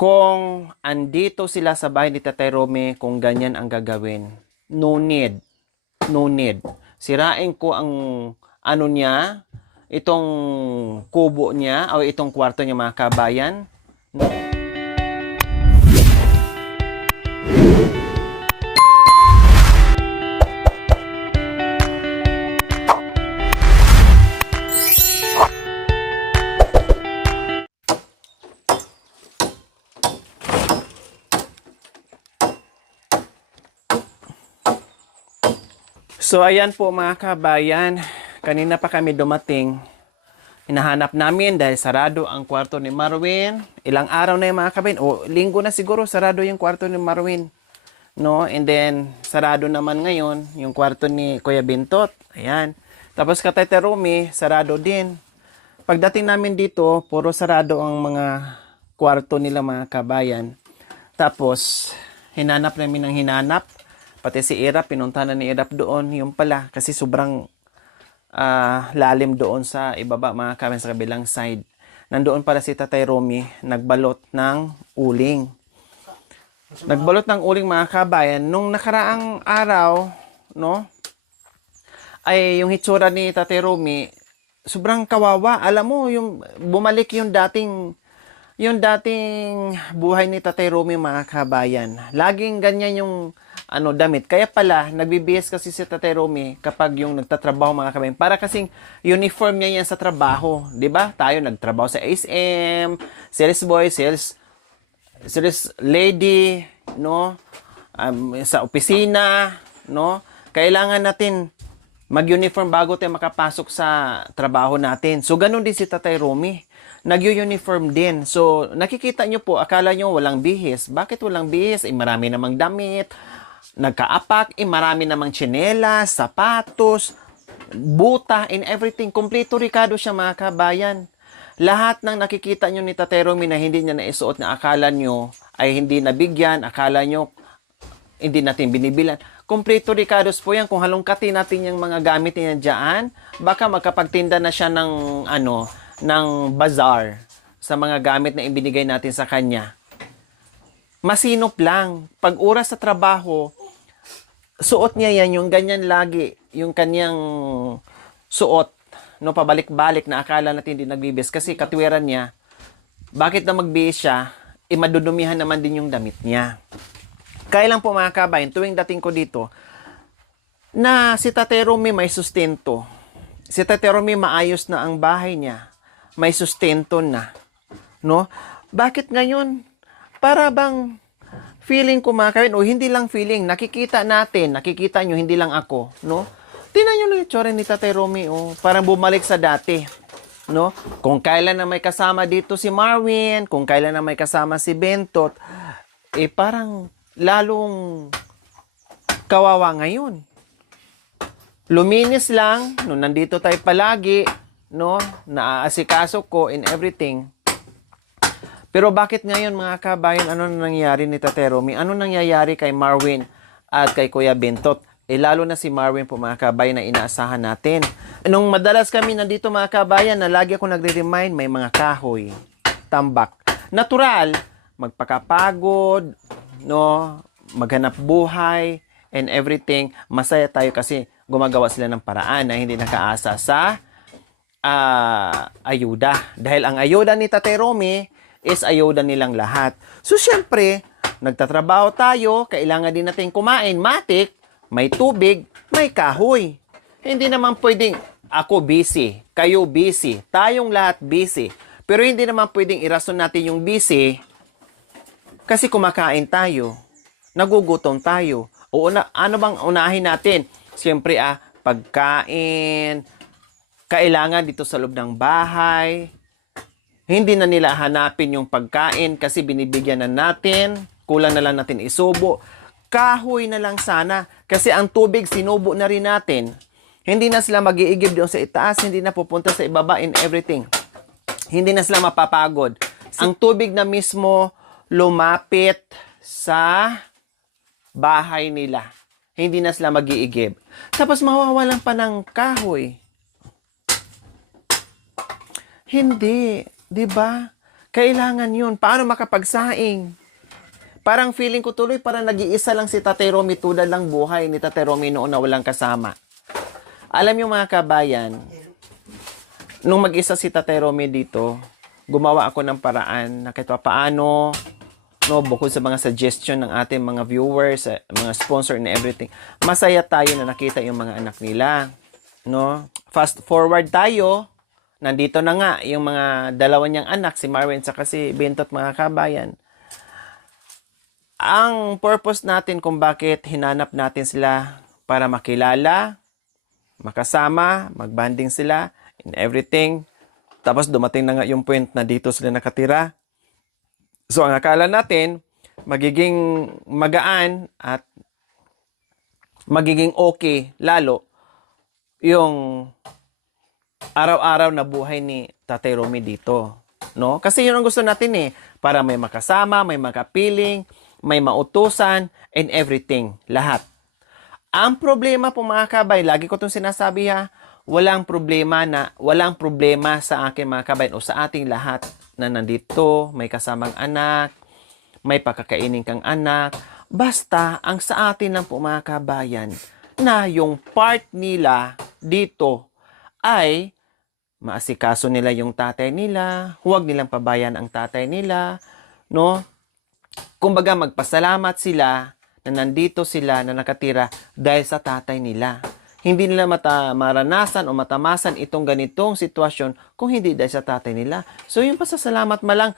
Kung andito sila sa bahay ni Tatay Romy, kung ganyan ang gagawin, no need. No need. Sirain ko ang ano niya, itong kubo niya, o itong kwarto niya mga kabayan. So ayan po mga kabayan, kanina pa kami dumating. Hinahanap namin dahil sarado ang kwarto ni Marwin. Ilang araw na yung mga kabayan, o linggo na siguro sarado yung kwarto ni Marwin. No? And then sarado naman ngayon yung kwarto ni Kuya Bintot. Ayan. Tapos kay Tatay Romy, sarado din. Pagdating namin dito, puro sarado ang mga kwarto nila mga kabayan. Tapos hinanap namin ng hinanap. Pati si Irap, pinunta na ni Irap doon. Yung pala, kasi sobrang lalim doon sa ibaba mga kabayan sa kabilang side. Nandoon pala si Tatay Romy, nagbalot ng uling. Nagbalot ng uling mga kabayan. Nung nakaraang araw, no, ay yung hitsura ni Tatay Romy, sobrang kawawa. Alam mo, yung bumalik yung dating buhay ni Tatay Romy mga kabayan. Laging ganyan yung damit. Kaya pala, nagbibihis kasi si Tatay Romy kapag yung nagtatrabaho mga kabayan. Para kasing uniform niya yan sa trabaho. 'Di ba? Tayo nagtrabaho sa SM, sales boy, sales lady, no? Sa opisina, no? Kailangan natin mag-uniform bago tayo makapasok sa trabaho natin. So, ganun din si Tatay Romy. Nag-uniform din. So, nakikita nyo po, akala nyo walang bihis. Bakit walang bihis? Marami namang damit, nagkaapak, marami namang tsinelas, sapatos, buta, and everything. Kompleto Ricardo siya mga kabayan. Lahat ng nakikita nyo ni Tatay Romy na hindi niya naisuot na akala nyo ay hindi nabigyan, akala nyo hindi natin binibilan. Kompleto Ricardos po yan. Kung halongkatin natin yung mga gamit niya dyan, baka magkapagtinda na siya ng ng bazaar sa mga gamit na ibinigay natin sa kanya. Masinop lang. Pag oras sa trabaho, suot niya yan, yung ganyan lagi, yung kanyang suot, no, pabalik-balik na akala natin hindi nagbibis. Kasi katwiran niya, bakit na magbihis siya, madudumihan naman din yung damit niya. Kaya lang po mga kabayan, tuwing dating ko dito, na si Tatay Romy may sustento. Si Tatay Romy maayos na ang bahay niya. May sustento na. No? Bakit ngayon? Para bang feeling ko mga kabayan, o hindi lang feeling, nakikita nyo, hindi lang ako. No? Tingnan nyo na yung tsura ni Tatay Romy, parang bumalik sa dati. No? Kung kailan na may kasama dito si Marwin, kung kailan na may kasama si Bentot, parang lalong kawawa ngayon. Luminis lang, no, nandito tayo palagi, no, naaasikaso ko in everything. Pero bakit ngayon mga kabayan, ano nangyayari ni Tatay Romy? Ano nangyayari kay Marwin at kay Kuya Bentot? Lalo na si Marwin po mga kabayan na inaasahan natin. Nung madalas kami nandito mga kabayan, na lagi ako nagre-remind, may mga kahoy, tambak. Natural, magpakapagod, no, maghanap buhay, and everything. Masaya tayo kasi gumagawa sila ng paraan na hindi nakaasa sa ayuda. Dahil ang ayuda ni Tatay Romy is ayuda nilang lahat. So, syempre, nagtatrabaho tayo, kailangan din natin kumain, matik, may tubig, may kahoy. Hindi naman pwedeng ako busy, kayo busy, tayong lahat busy. Pero hindi naman pwedeng irason natin yung busy kasi kumakain tayo, nagugutom tayo. O ano bang unahin natin? Siyempre, pagkain, kailangan dito sa loob ng bahay. Hindi na nila hanapin yung pagkain kasi binibigyan na natin. Kulang na lang natin isubo. Kahoy na lang sana. Kasi ang tubig, sinubo na rin natin. Hindi na sila mag-iigib doon sa itaas. Hindi na pupunta sa ibaba in everything. Hindi na sila mapapagod. Ang tubig na mismo lumapit sa bahay nila. Hindi na sila mag-iigib. Tapos mawawalan pa ng kahoy. Hindi, 'di ba? Kailangan yun. Paano makapagsaing? Parang feeling ko tuloy, parang nag-iisa lang si Tatay Romy, tulad lang buhay ni Tatay Romy noon na walang kasama. Alam yung mga kabayan, nung mag-isa si Tatay Romy dito, gumawa ako ng paraan na kahit paano, no, bukod sa mga suggestion ng ating mga viewers, mga sponsor and everything, masaya tayo na nakita yung mga anak nila. No? Fast forward tayo, nandito na nga yung mga dalawa niyang anak, si Marwin at si Bintot, mga kabayan. Ang purpose natin kung bakit hinanap natin sila para makilala, makasama, magbanding sila, and everything. Tapos dumating na nga yung point na dito sila nakatira. So ang akala natin, magiging magaan at magiging okay lalo yung araw-araw na buhay ni Tatay Romy dito. No? Kasi yun ang gusto natin eh. Para may makasama, may makapiling, may mautusan, and everything. Lahat. Ang problema po mga kabay, lagi ko itong sinasabi ha, walang problema sa akin mga kabayan o sa ating lahat na nandito, may kasamang anak, may pakakainin kang anak. Basta, ang sa atin lang po mga kabayan, na yung part nila dito ay maasikaso nila yung tatay nila, huwag nilang pabayan ang tatay nila, no? Kumbaga magpasalamat sila na nandito sila na nakatira dahil sa tatay nila. Hindi nila maranasan o matamasan itong ganitong sitwasyon kung hindi dahil sa tatay nila. So yung pasasalamat malang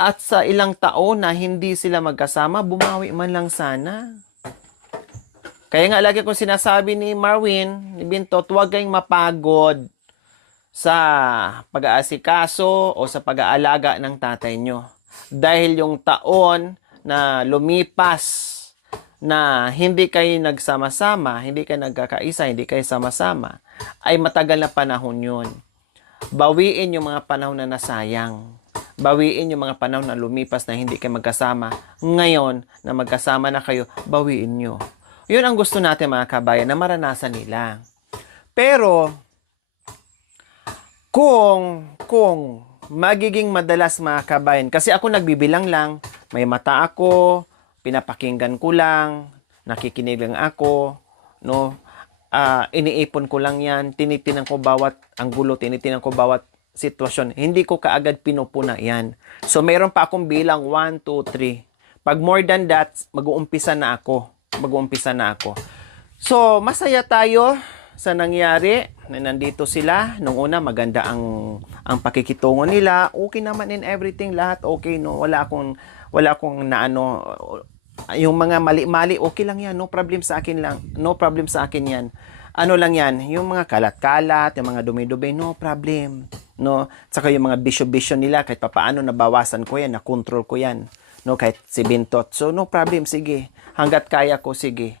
at sa ilang taon na hindi sila magkasama, bumawi man lang sana. Kaya nga lagi kong sinasabi ni Marwin, ni Bintot, huwag kayong mapagod sa pag-aasikaso o sa pag-aalaga ng tatay nyo. Dahil yung taon na lumipas na hindi kayo nagsama-sama, hindi kayo nagkakaisa, hindi kayo sama-sama, ay matagal na panahon yun. Bawiin yung mga panahon na nasayang. Bawiin yung mga panahon na lumipas na hindi kayo magkasama. Ngayon, na magkasama na kayo, bawiin nyo. Yun ang gusto natin mga kabayan, na maranasan nila. Pero, kung magiging madalas mga kabayan, kasi ako nagbibilang lang, may mata ako, pinapakinggan ko lang, nakikinig lang ako, no? Iniipon ko lang yan, tinitinan ko bawat anggulo, tinitinan ko bawat sitwasyon. Hindi ko kaagad pinupuna yan. So, mayroon pa akong bilang 1, 2, 3. Pag more than that, mag-uumpisa na ako. So, masaya tayo sa nangyari na nandito sila. Nung una, maganda ang pakikitungo nila. Okay naman in everything, lahat okay, no? Wala akong naano, yung mga mali-mali, okay lang yan, no problem sa akin yan. Ano lang yan, yung mga kalat-kalat, yung mga dumi-dumi, no problem, no? Saka yung mga bisyo-bisyo nila, kahit papaano nabawasan ko yan, na-control ko yan, no? Kahit si Bintot, so no problem, sige, hanggat kaya ko, sige.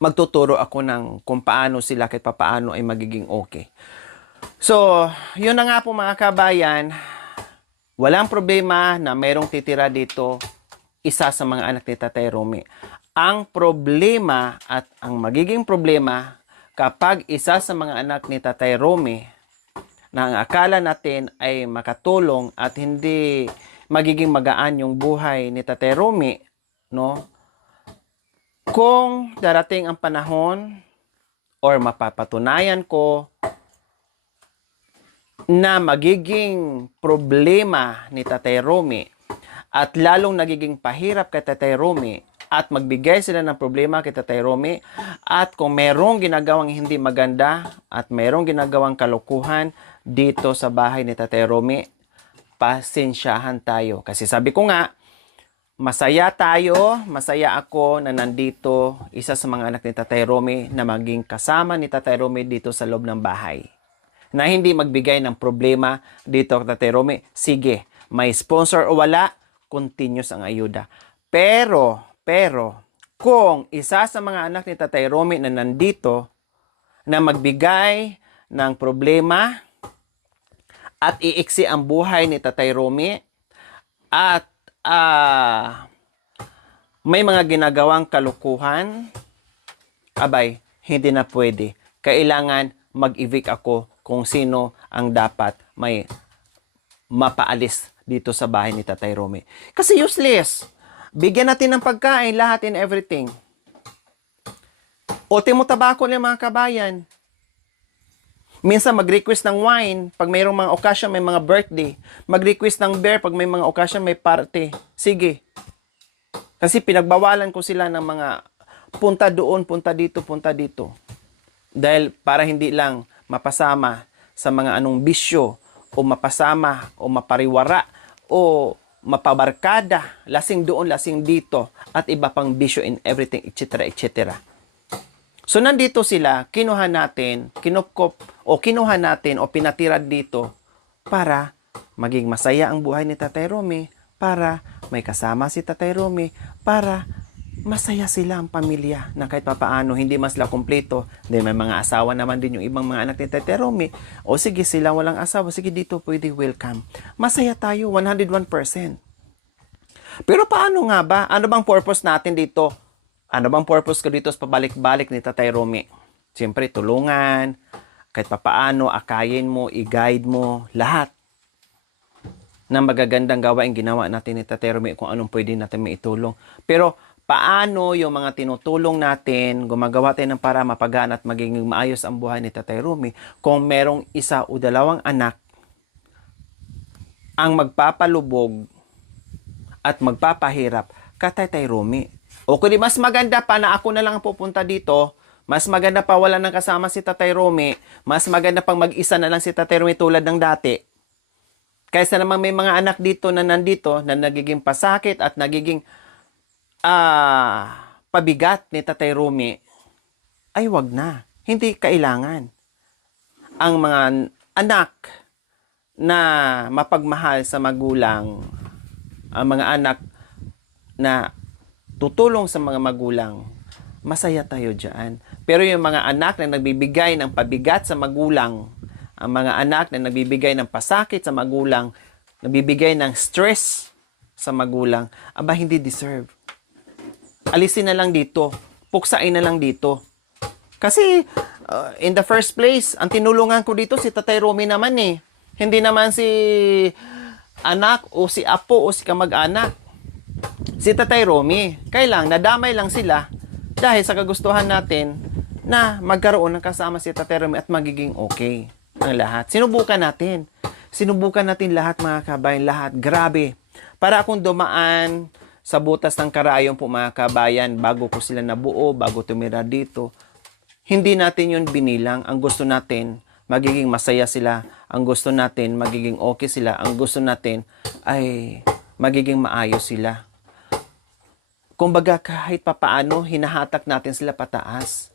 Magtuturo ako ng kung paano sila kahit papaano ay magiging okay. So, yun na nga po mga kabayan, walang problema na mayroong titira dito, isa sa mga anak ni Tatay Romy. Ang problema at ang magiging problema kapag isa sa mga anak ni Tatay Romy na ang akala natin ay makatulong at hindi magiging magaan yung buhay ni Tatay Romy, no? Kung darating ang panahon or mapapatunayan ko na magiging problema ni Tatay Romy at lalong nagiging pahirap kay Tatay Romy at magbigay sila ng problema kay Tatay Romy at kung merong ginagawang hindi maganda at merong ginagawang kalukuhan dito sa bahay ni Tatay Romy, pasensyahan tayo. Kasi sabi ko nga, masaya ako na nandito isa sa mga anak ni Tatay Romy na maging kasama ni Tatay Romy dito sa loob ng bahay. Na hindi magbigay ng problema dito kay Tatay Romy. Sige, may sponsor o wala, continuous ang ayuda. Pero, kung isa sa mga anak ni Tatay Romy na nandito na magbigay ng problema at iiksi ang buhay ni Tatay Romy at may mga ginagawang kalukuhan, abay, hindi na pwede. Kailangan mag-evict ako kung sino ang dapat may mapaalis dito sa bahay ni Tatay Romy. Kasi useless. Bigyan natin ng pagkain, lahat and everything. Ultimo tabako niya mga kabayan. Minsan mag-request ng wine pag mayroong mga occasion, may mga birthday. Mag-request ng beer pag may mga occasion, may party. Sige. Kasi pinagbawalan ko sila ng mga punta doon, punta dito, punta dito. Dahil para hindi lang mapasama sa mga anong bisyo o mapasama o mapariwara o mapabarkada, lasing doon, lasing dito, at iba pang bisyo in everything, etc., etc. So, nandito sila, kinuha natin o pinatirad dito para maging masaya ang buhay ni Tatay Romy, para may kasama si Tatay Romy, para masaya sila ang pamilya na kahit papaano, hindi mas sila kumpleto. Then may mga asawa naman din yung ibang mga anak ni Tatay Romy. O sige, sila walang asawa, sige dito pwede, welcome. Masaya tayo, 101%. Pero paano nga ba? Ano bang purpose natin dito? Ano bang purpose ko dito sa pabalik-balik ni Tatay Romy? Siyempre, tulungan, kahit papaano, akayin mo, i-guide mo, lahat ng magagandang gawain ginawa natin ni Tatay Romy kung anong pwede natin maitulong. Pero, paano yung mga tinutulong natin, gumagawa tayo ng para mapagaan at maging maayos ang buhay ni Tatay Romy kung merong isa o dalawang anak ang magpapalubog at magpapahirap kay Tatay Romy. O kung di mas maganda pa na ako na lang ang pupunta dito, mas maganda pa wala nang kasama si Tatay Romy, mas maganda pang mag-isa na lang si Tatay Romy tulad ng dati. Kaysa naman may mga anak dito na nandito na nagiging pasakit at nagiging pabigat ni Tatay Romy, ay wag na. Hindi kailangan. Ang mga anak na mapagmahal sa magulang, ang mga anak na tutulong sa mga magulang, masaya tayo dyan. Pero yung mga anak na nagbibigay ng pabigat sa magulang, ang mga anak na nagbibigay ng pasakit sa magulang, nagbibigay ng stress sa magulang, aba hindi deserve. Alisin na lang dito. Puksain na lang dito. Kasi, in the first place, ang tinulungan ko dito si Tatay Romy naman eh. Hindi naman si anak o si apo o si kamag-anak. Si Tatay Romy. Kaya lang, nadamay lang sila dahil sa kagustuhan natin na magkaroon ng kasama si Tatay Romy at magiging okay ang lahat. Sinubukan natin. Sinubukan natin lahat mga kabayan, lahat. Grabe. Para akong dumaan sa butas ng karayong po mga kabayan bago ko sila nabuo, bago tumira dito. Hindi natin yun binilang. Ang gusto natin, magiging masaya sila. Ang gusto natin, magiging okay sila. Ang gusto natin ay magiging maayos sila. Kumbaga kahit papaano, hinahatak natin sila pataas.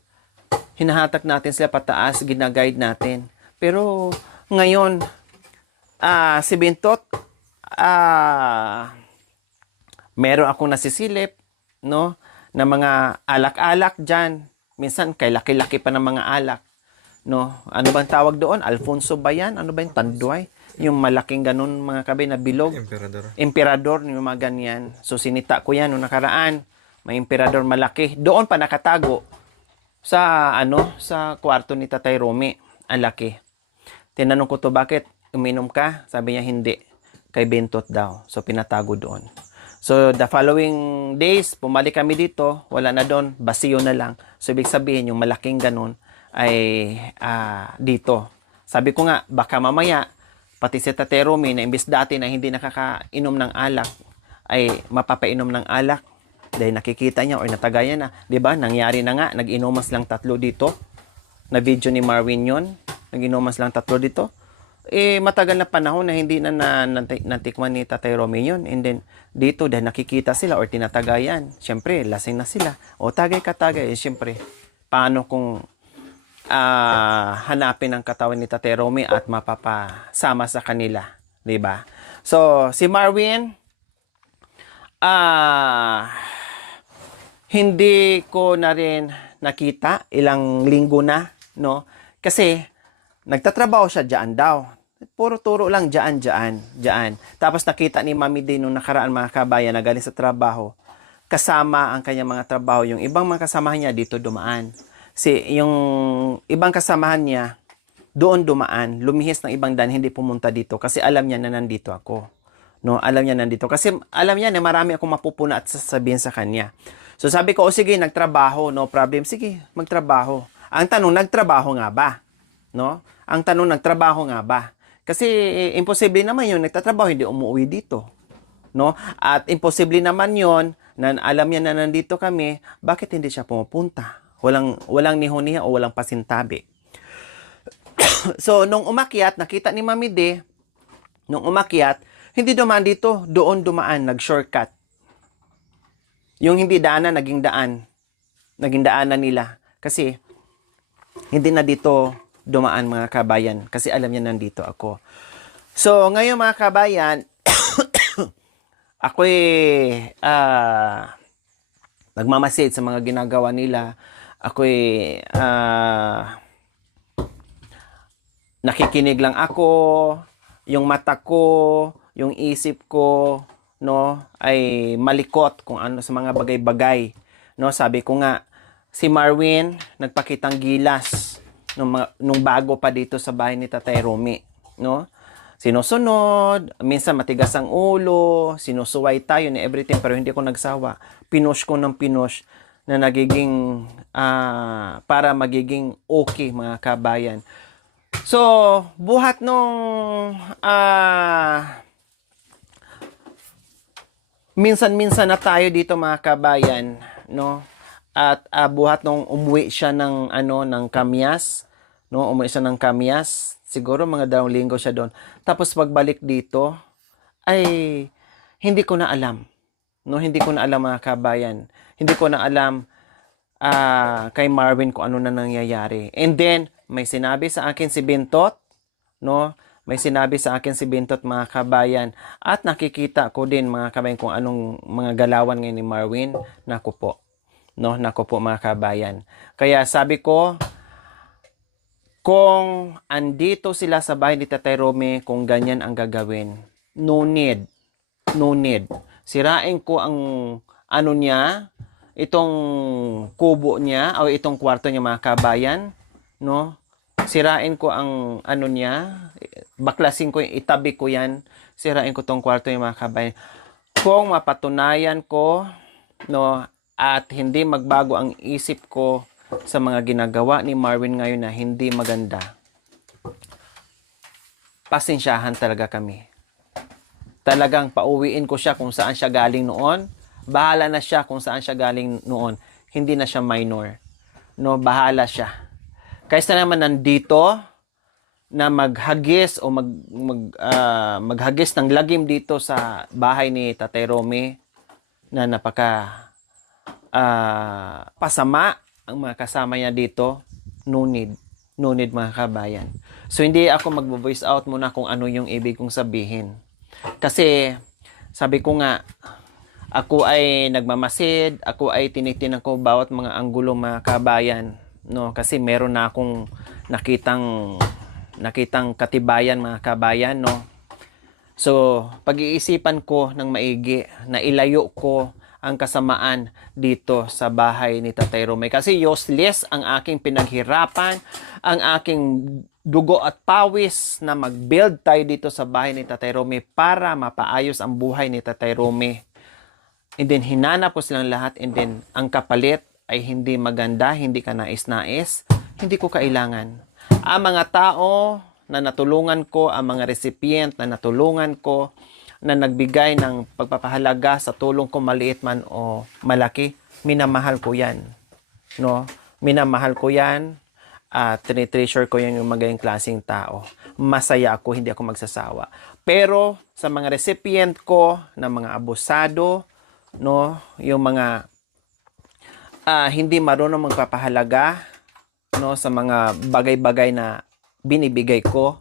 Hinahatak natin sila pataas, ginaguide natin. Pero ngayon, si Bintot, meron akong nasisilip, no, na mga alak-alak dyan. Minsan, kay laki-laki pa ng mga alak. No? Ano bang tawag doon? Alfonso ba yan? Ano ba yung tanduay? Yung malaking ganun mga kabay na bilog. Emperador, yung mga ganyan. So, sinita ko yan noong nakaraan. May emperador malaki. Doon pa nakatago sa, sa kwarto ni Tatay Romy. Ang laki. Tinanong ko to, bakit? Uminom ka? Sabi niya, hindi. Kay Bintot daw. So, pinatago doon. So, the following days, pumalik kami dito. Wala na doon. Basiyo na lang. So, ibig sabihin, yung malaking ganun ay dito. Sabi ko nga, baka mamaya, pati si Tatay Romy na imbis dati na hindi nakakainom ng alak, ay mapapainom ng alak. Dahil nakikita niya or natagayan na. Diba? Nangyari na nga. Nag-inumas lang 3 dito. Na video ni Marvin yon. Nag-inumas lang 3 dito. Matagal na panahon na hindi na natikman ni Tatay Romy yun. And then, dito, dahil nakikita sila or tinatagayan, syempre, lasing na sila. O, tagay ka tagay. Syempre, paano kung hanapin ang katawan ni Tatay Romy at mapapasama sa kanila? Diba? So, si Marvin, hindi ko na rin nakita, ilang linggo na, no? Kasi, nagtatrabaho siya dyan daw. Puro turo lang dyan. Tapos nakita ni Mami din nung nakaraan mga kabayan na galing sa trabaho, kasama ang kanyang mga trabaho. Yung ibang mga kasamahan niya dito dumaan. Yung ibang kasamahan niya, doon dumaan, lumihis ng ibang daan, hindi pumunta dito kasi alam niya na nandito ako. No, alam niya nandito kasi alam niya na marami akong mapupuna at sasabihin sa kanya. So sabi ko, o sige, nagtrabaho, no problem. Sige, magtrabaho. Ang tanong, nagtrabaho nga ba? No? Ang tanong, nagtrabaho nga ba? Kasi imposible naman yun, nagtatrabaho, hindi umuwi dito. No? At imposible naman yon na alam niya na nandito kami, bakit hindi siya pumupunta? Walang niho-niha o walang pasintabi. So, nung umakyat, nakita ni Mami D, nung umakyat, hindi dumaan dito, doon dumaan, nag-shortcut. Yung hindi daanan, naging daan. Naging daanan nila. Kasi, hindi na dito dumaan mga kabayan. Kasi alam niya nandito ako. So, ngayon mga kabayan, ako'y nagmamasid sa mga ginagawa nila. Ako'y nakikinig lang ako. Yung mata ko, yung isip ko, no, ay malikot kung ano sa mga bagay-bagay. No, sabi ko nga, si Marwin nagpakitang gilas nung bago pa dito sa bahay ni Tatay Romy, no? Sinusunod, minsan matigas ang ulo, sinusuway tayo ni everything, pero hindi ko nagsawa. Pinush ko ng pinush na nagiging para magiging okay mga kabayan. So, buhat nung minsan-minsan na tayo dito mga kabayan, no? At buhat nung umuwi siya ng ng Kamyas, no? Umuwi siya ng Kamyas, siguro mga 2 linggo siya doon. Tapos pagbalik dito ay hindi ko na alam. No, hindi ko na alam mga kabayan. Hindi ko na alam kay Marvin kung ano na nangyayari. And then may sinabi sa akin si Bintot, no? May sinabi sa akin si Bintot mga kabayan at nakikita ko din mga kabayan kung anong mga galawan ngayon ni Marvin. Naku po. No, naku po mga kabayan. Kaya sabi ko, kung andito sila sa bahay ni Tatay Romy, kung ganyan ang gagawin, no need. No need. Sirain ko ang niya, itong kubo niya o itong kwarto niya mga kabayan, no? Sirain ko ang niya, baklasin ko, itabi ko yan, sirain ko tong kwarto niya mga kabayan. Kung mapatunayan ko, no, at hindi magbago ang isip ko sa mga ginagawa ni Marvin ngayon na hindi maganda, pasensyahan talaga kami. Talagang pauwiin ko siya kung saan siya galing noon. Bahala na siya kung saan siya galing noon. Hindi na siya minor. No, bahala siya. Kaysa naman nandito na maghagis o maghagis ng lagim dito sa bahay ni Tatay Romy na napaka pasama ang mga kasama niya dito, no need. No need mga kabayan. So hindi ako magvo-voice out muna kung ano yung ibig kong sabihin. Kasi sabi ko nga, ako ay nagmamasid, ako ay tinitingnan ko bawat mga anggulo mga kabayan, no? Kasi meron na akong nakitang katibayan mga kabayan, no? So, pag-iisipan ko ng maigi na ilayo ko ang kasamaan dito sa bahay ni Tatay Romy. Kasi useless ang aking pinaghirapan, ang aking dugo at pawis na mag-build tayo dito sa bahay ni Tatay Romy para mapaayos ang buhay ni Tatay Romy. And then, hinanap ko silang lahat and then, ang kapalit ay hindi maganda, hindi ka nais-nais, hindi ko kailangan. Ang mga tao na natulungan ko, ang mga recipient na natulungan ko, na nagbigay ng pagpapahalaga sa tulong ko maliit man o malaki, minamahal ko yan. No? Minamahal ko yan at tinitreasure ko yan yung magayang klaseng tao. Masaya ako, hindi ako magsasawa. Pero sa mga recipient ko na mga abusado, no, yung mga hindi marunong magpapahalaga, no, sa mga bagay-bagay na binibigay ko,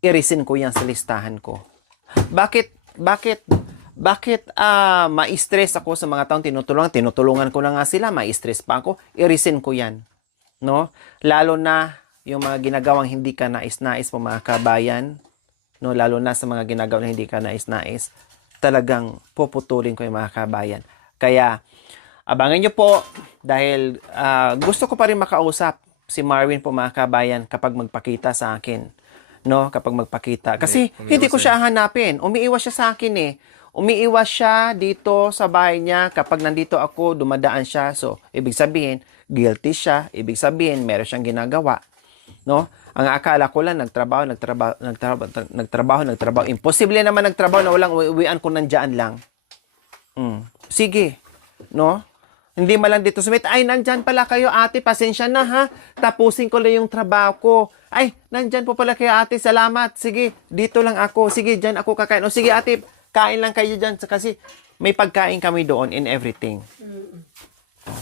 irisin ko yan sa listahan ko. Bakit ma-stress ako sa mga taong tinutulungan ko na nga sila, ma-stress pa ako, irisin ko yan, no? Lalo na yung mga ginagawang hindi ka nais-nais po mga kabayan, no? Lalo na sa mga ginagawang hindi ka nais-nais, talagang puputulin ko yung mga kabayan. Kaya abangan nyo po dahil gusto ko pa rin makausap si Marvin po mga kabayan kapag magpakita sa akin. No, kapag magpakita. Kasi hindi ko siya hanapin. Umiiwas siya sa akin eh. Umiiwas siya dito sa bahay niya. Kapag nandito ako, dumadaan siya. So, ibig sabihin, guilty siya. Ibig sabihin, meron siyang ginagawa. No? Ang akala ko lang, nagtrabaho. Imposible naman nagtrabaho na walang uwian kung nandyan lang. Sige. No? Hindi malang dito sumit, ay, nandyan pala kayo, ate, pasensya na, ha? Tapusin ko lang yung trabaho ko. Ay, nandyan po pala kayo, ate, salamat. Sige, dito lang ako. Sige, dyan ako kakain. O, sige, ate, kain lang kayo dyan. Kasi may pagkain kami doon in everything.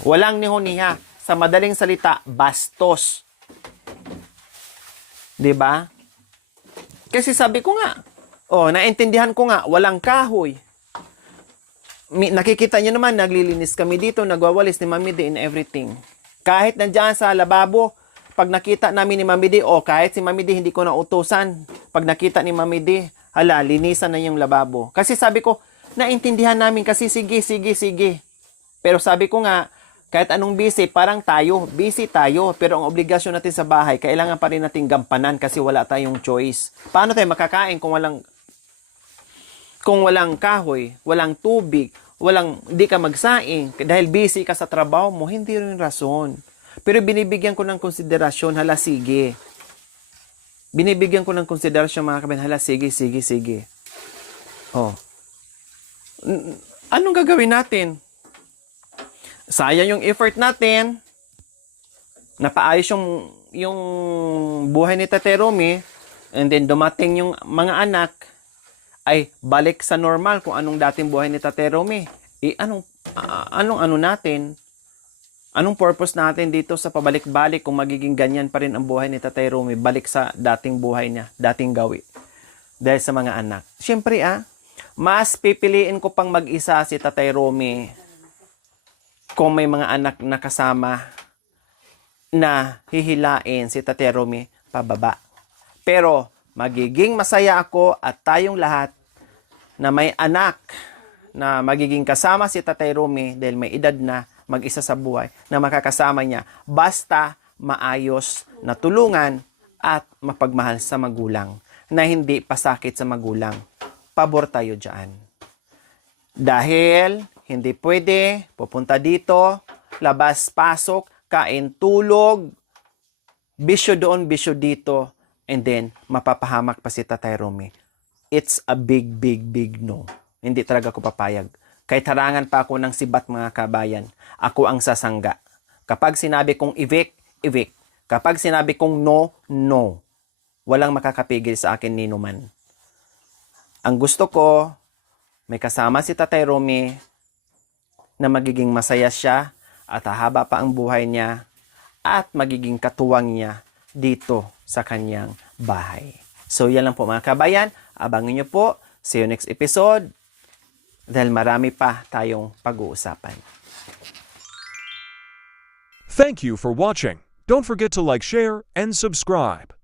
Walang niho-niha. Sa madaling salita, bastos. 'Di ba? Kasi sabi ko nga, naintindihan ko nga, walang kahoy. Nakikita niyo naman, naglilinis kami dito, nagwawalis ni Mami D in everything. Kahit nandiyan sa lababo, pag nakita namin ni Mami D, kahit si Mami D hindi ko nautusan, pag nakita ni Mami D, linisan na yung lababo. Kasi sabi ko, naintindihan namin kasi sige. Pero sabi ko nga, kahit anong busy, parang busy tayo. Pero ang obligasyon natin sa bahay, kailangan pa rin natin gampanan kasi wala tayong choice. Paano tayo makakain kung walang kahoy, walang tubig, hindi ka magsaing, dahil busy ka sa trabaho mo, hindi rin rason. Pero binibigyan ko ng konsiderasyon, sige. Binibigyan ko ng konsiderasyon mga kabayan, sige. Anong gagawin natin? Sayang yung effort natin, napaayos yung buhay ni Tate Romy, and then dumating yung mga anak, ay balik sa normal kung anong dating buhay ni Tate Romy. Anong natin? Anong purpose natin dito sa pabalik-balik kung magiging ganyan pa rin ang buhay ni Tate Romy, balik sa dating buhay niya, dating gawi. Dahil sa mga anak. Siyempre mas pipiliin ko pang mag-isa si Tate Romy kung may mga anak na kasama na hihilain si Tate Romy pababa. Pero magiging masaya ako at tayong lahat na may anak na magiging kasama si Tatay Romy dahil may edad na mag-isa sa buhay na makakasama niya basta maayos na tulungan at mapagmahal sa magulang na hindi pasakit sa magulang. Pabor tayo dyan. Dahil hindi pwede pupunta dito, labas, pasok, kain, tulog, bisyo doon, bisyo dito, and then, mapapahamak pa si Tatay Romy. It's a big no. Hindi talaga ako papayag. Kahit harangan pa ako ng sibat mga kabayan, ako ang sasangga. Kapag sinabi kong evict. Kapag sinabi kong no. Walang makakapigil sa akin ni numan. Ang gusto ko, may kasama si Tatay Romy na magiging masaya siya at hahaba pa ang buhay niya at magiging katuwang niya dito sa kanyang bahay. So, yan lang po mga kabayan. Abangin nyo po. See you next episode. Dahil marami pa tayong pag-uusapan. Thank you for watching. Don't forget to like, share, and subscribe.